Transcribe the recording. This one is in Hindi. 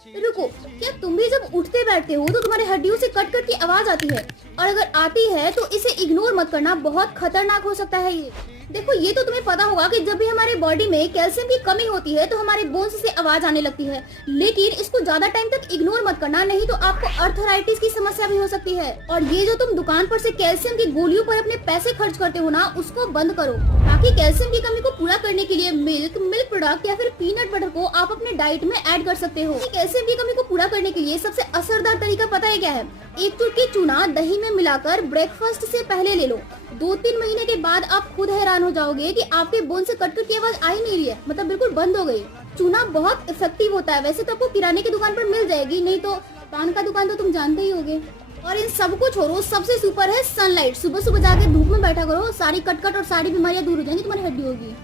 रुको, क्या तुम भी जब उठते बैठते हो तो तुम्हारे हड्डियों से कट कट की आवाज आती है? और अगर आती है तो इसे इग्नोर मत करना, बहुत खतरनाक हो सकता है ये। देखो, ये तो तुम्हें पता होगा कि जब भी हमारे बॉडी में कैल्शियम की कमी होती है तो हमारे बोन्स से आवाज आने लगती है, लेकिन इसको ज्यादा टाइम तक इग्नोर मत करना, नहीं तो आपको अर्थराइटिस की समस्या भी हो सकती है। और ये जो तुम दुकान पर से कैल्शियम की गोलियों पर अपने पैसे खर्च करते हो ना, उसको बंद करो। बाकी कैल्शियम की कमी को पूरा करने के लिए मिल्क प्रोडक्ट या फिर पीनट बटर को आप अपने डाइट में ऐड कर सकते हो। कैल्शियम की कमी को पूरा करने के लिए सबसे असरदार तरीका पता है क्या है? एक चुटकी चूना दही में मिलाकर ब्रेकफास्ट से पहले ले लो। 2-3 महीने के बाद आप खुद हैरान हो जाओगे कि आपके बोन से कट की आवाज आ ही नहीं रही है, मतलब बिल्कुल बंद हो गई। चूना बहुत इफेक्टिव होता है। वैसे तो आपको किराने की दुकान पर मिल जाएगी, नहीं तो पान का दुकान तो तुम जानते ही होगे। और इन सब को छोड़ो, सबसे सुपर है सनलाइट। सुबह सुबह जाके धूप में बैठा करो, सारी कटकट और सारी बीमारियां दूर हो जाएंगी, तुम्हारी हड्डी होगी।